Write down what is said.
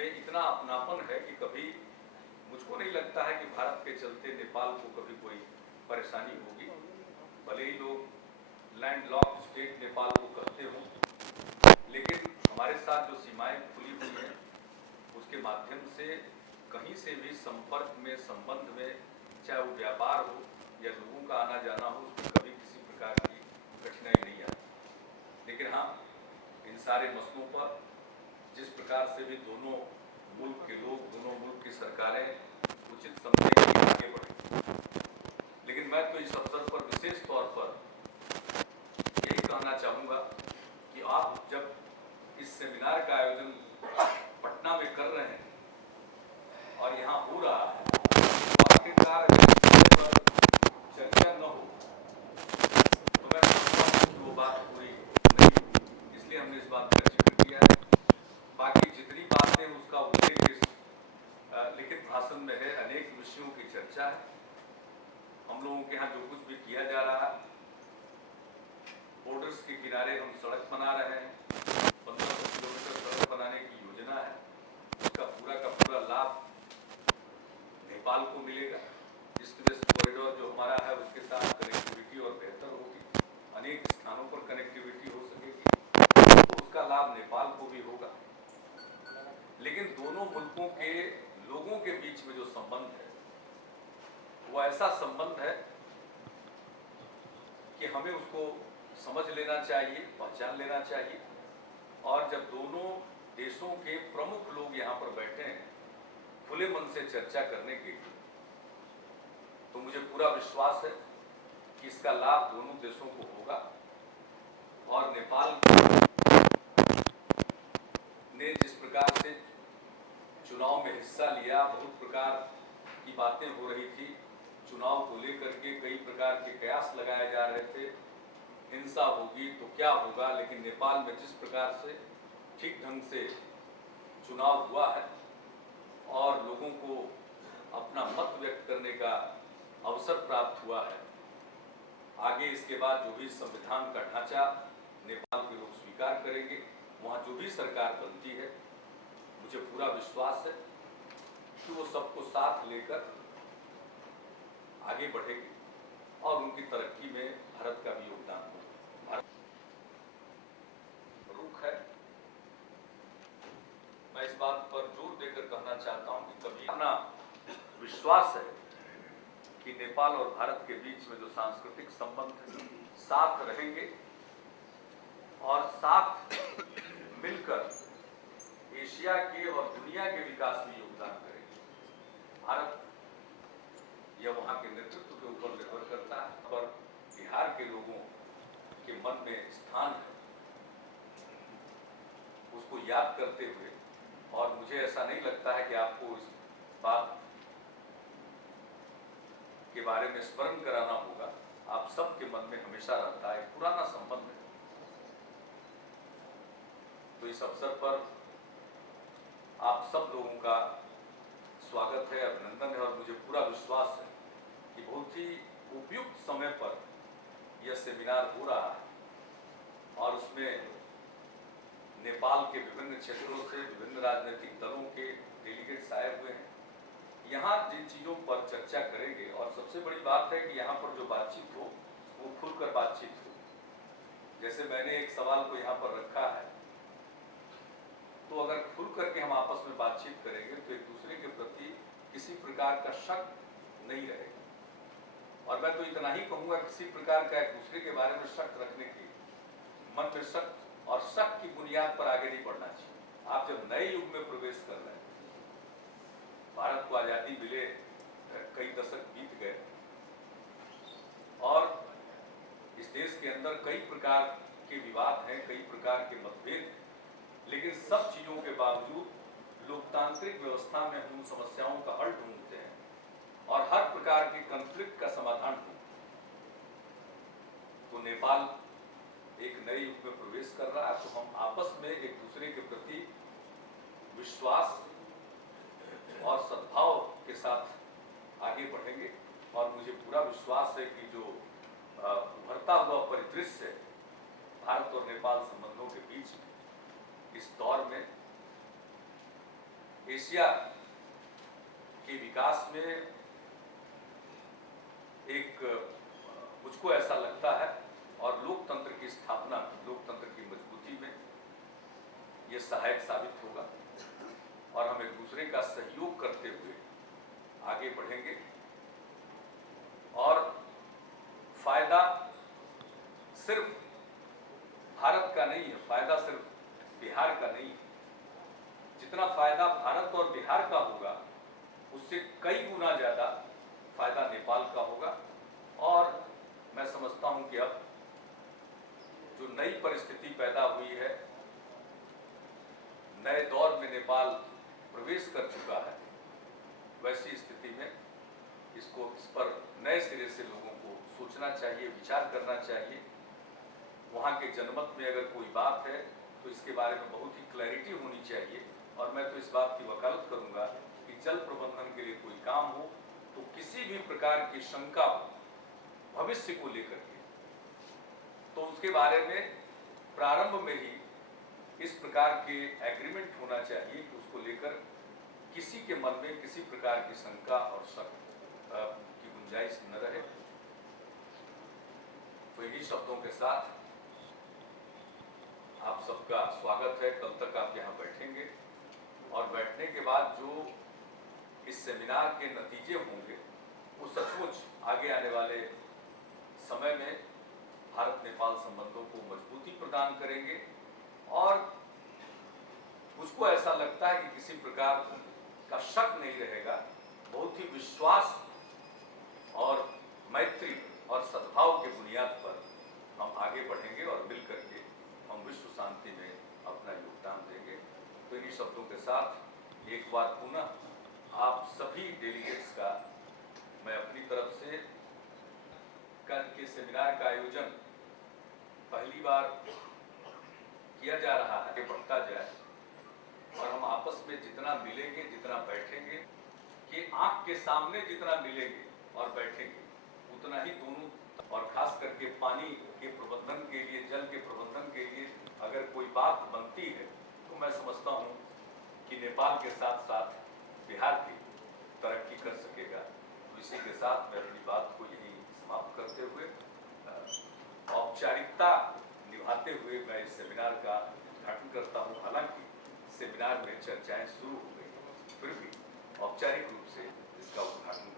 में इतना अपनापन है कि कभी मुझको नहीं लगता है कि भारत के चलते नेपाल को कभी कोई परेशानी होगी। भले ही लोग लैंडलॉक्ड स्टेट नेपाल को कहते हों, लेकिन हमारे साथ जो सीमाएं खुली हुई हैं उसके माध्यम से कहीं से भी संपर्क में, संबंध में, चाहे वो व्यापार हो या लोगों का आना जाना हो, उसमें कभी किसी प्रकार की कठिनाई नहीं आती। लेकिन हाँ, इन सारे मसलों पर जिस प्रकार से भी दोनों मुल्क के लोग, दोनों मुल्क की सरकारें उचित समझें कि आगे बढ़े। लेकिन मैं तो इस अवसर पर विशेष तौर पर यही कहना चाहूँगा कि आप जब इस सेमिनार का आयोजन पटना में कर रहे हैं और यहाँ हो रहा है, तो आखिरकार पर चर्चा न हो तो मैं समझता हूँ कि वो बात पूरी नहीं हुई। इसलिए हमने इस बात का जिक्र किया है। बाकी जितनी बातें उसका उल्लेख इस लिखित भाषण में है, अनेक विषयों की चर्चा है। हम लोगों के यहाँ जो कुछ भी किया जा रहा है, बॉर्डर्स के किनारे हम सड़क बना रहे हैं, 1500 किलोमीटर सड़क बनाने की योजना है। उसका पूरा का पूरा लाभ नेपाल को मिलेगा। ईस्ट वेस्ट कॉरिडोर जो हमारा है उसके साथ कनेक्टिविटी और बेहतर होगी, अनेक स्थानों पर कनेक्टिविटी हो सकेगी, तो उसका लाभ नेपाल को भी होगा। लेकिन दोनों मुल्कों के लोगों के बीच में जो संबंध है वो ऐसा संबंध है कि हमें उसको समझ लेना चाहिए, पहचान लेना चाहिए। और जब दोनों देशों के प्रमुख लोग यहाँ पर बैठे हैं खुले मन से चर्चा करने के लिए, तो मुझे पूरा विश्वास है कि इसका लाभ दोनों देशों को होगा। और नेपाल ने जिस प्रकार से चुनाव में हिस्सा लिया, बहुत प्रकार की बातें हो रही थी, चुनाव को लेकर के कई प्रकार के कयास लगाए जा रहे थे, हिंसा होगी तो क्या होगा, लेकिन नेपाल में जिस प्रकार से ठीक ढंग से चुनाव हुआ है और लोगों को अपना मत व्यक्त करने का अवसर प्राप्त हुआ है, आगे इसके बाद जो भी संविधान का ढांचा नेपाल के लोग स्वीकार करेंगे, वहाँ जो भी सरकार बनती है, मुझे पूरा विश्वास है कि वो सबको साथ लेकर आगे बढ़ेगी और उनकी तरक्की में भारत का भी योगदान होगा। भारत रुख है। मैं इस बात पर जोर देकर कहना चाहता हूं कि कभी अपना विश्वास है कि नेपाल और भारत के बीच में जो सांस्कृतिक संबंध साथ रहेंगे और साथ मिलकर एशिया के और दुनिया के विकास में योगदान करेंगे। भारत यह वहां के नेतृत्व के ऊपर निर्भर करता है, पर बिहार के लोगों के मन में स्थान है, उसको याद करते हुए। और मुझे ऐसा नहीं लगता है कि आपको इस बात के बारे में स्मरण कराना होगा, आप सबके मन में हमेशा रहता है, पुराना संबंध है। तो इस अवसर पर आप सब लोगों का स्वागत है, अभिनंदन है और मुझे पूरा विश्वास है कि बहुत ही उपयुक्त समय पर यह सेमिनार हो रहा है और उसमें नेपाल के विभिन्न क्षेत्रों से, विभिन्न राजनीतिक दलों के डेलीगेट्स आए हुए हैं। यहाँ जिन चीज़ों पर चर्चा करेंगे, और सबसे बड़ी बात है कि यहाँ पर जो बातचीत हो वो खुलकर बातचीत हो। जैसे मैंने एक सवाल को यहाँ पर रखा है, तो अगर खुल करके हम आपस में बातचीत करेंगे तो एक दूसरे के प्रति किसी प्रकार का शक नहीं रहेगा। और मैं तो इतना ही कहूँगा, किसी प्रकार का एक दूसरे के बारे में शक रखने की, मन में शक और शक की बुनियाद पर आगे नहीं बढ़ना चाहिए। आप जब नए युग में प्रवेश कर रहे हैं, भारत को आज़ादी मिले कई दशक बीत गए और इस देश के अंदर कई प्रकार के विवाद हैं, कई प्रकार के मतभेद हैं, लेकिन सब चीज़ों के बावजूद लोकतांत्रिक व्यवस्था में हम समस्याओं का हल ढूंढते हैं और हर प्रकार के कॉन्फ्लिक्ट का समाधान ढूंढते हैं। तो नेपाल एक नए युग में प्रवेश कर रहा है, तो हम आपस में एक दूसरे के प्रति विश्वास और सद्भाव के साथ आगे बढ़ेंगे। और मुझे पूरा विश्वास है कि जो उभरता हुआ परिदृश्य है भारत और नेपाल संबंधों के बीच में इस दौर में, एशिया के विकास में एक मुझको ऐसा लगता है और लोकतंत्र की स्थापना, लोकतंत्र की मजबूती में ये सहायक साबित होगा और हम एक दूसरे का सहयोग करते हुए आगे बढ़ेंगे और फायदा सिर्फ भारत का नहीं है, फायदा सिर्फ बिहार का नहीं है। जितना फायदा भारत और बिहार का होगा उससे कई गुना ज्यादा फायदा नेपाल का होगा और मैं समझता हूं कि अब जो नई परिस्थिति पैदा हुई है, नए दौर में नेपाल प्रवेश कर चुका है, वैसी स्थिति में इस पर नए सिरे से लोगों को सोचना चाहिए, विचार करना चाहिए। वहाँ के जनमत में अगर कोई बात है तो इसके बारे में बहुत ही क्लैरिटी होनी चाहिए और मैं तो इस बात की वकालत करूंगा कि जल प्रबंधन के लिए कोई काम हो तो किसी भी प्रकार की शंका हो भविष्य को लेकर के, तो उसके बारे में प्रारंभ में ही इस प्रकार के एग्रीमेंट होना चाहिए कि उसको लेकर किसी के मन में किसी प्रकार की शंका और शक की गुंजाइश न रहे। तो इन्हीं शब्दों के साथ आप सबका स्वागत है। कल तक आप यहाँ बैठेंगे और बैठने के बाद जो इस सेमिनार के नतीजे होंगे वो सचमुच आगे आने वाले समय में भारत नेपाल संबंधों को मजबूती प्रदान करेंगे और मुझको ऐसा लगता है कि किसी प्रकार का शक नहीं रहेगा। बहुत ही विश्वास और मैत्री और सद्भाव के बुनियाद पर हम आगे बढ़ेंगे और मिलकर के हम विश्व शांति में अपना योगदान देंगे। तो इन्हीं शब्दों के साथ एक बार पुनः आप सभी डेलीगेट्स का मैं अपनी तरफ से कल के सेमिनार का आयोजन पहली बार किया जा रहा है कि बढ़ता जाए और हम आपस में जितना मिलेंगे, जितना बैठेंगे, कि आंख के सामने जितना मिलेंगे और बैठेंगे उतना ही दोनों, और खास करके पानी के प्रबंधन के लिए, जल के प्रबंधन के लिए अगर कोई बात बनती है तो मैं समझता हूँ कि नेपाल के साथ साथ बिहार भी तरक्की कर सकेगा। तो इसी के साथ मैं अपनी बात को यही समाप्त करते हुए औपचारिकता निभाते हुए मैं इस सेमिनार का उद्घाटन करता हूँ। हालांकि सेमिनार में चर्चाएं शुरू हो गई, फिर भी औपचारिक रूप से इसका उद्घाटन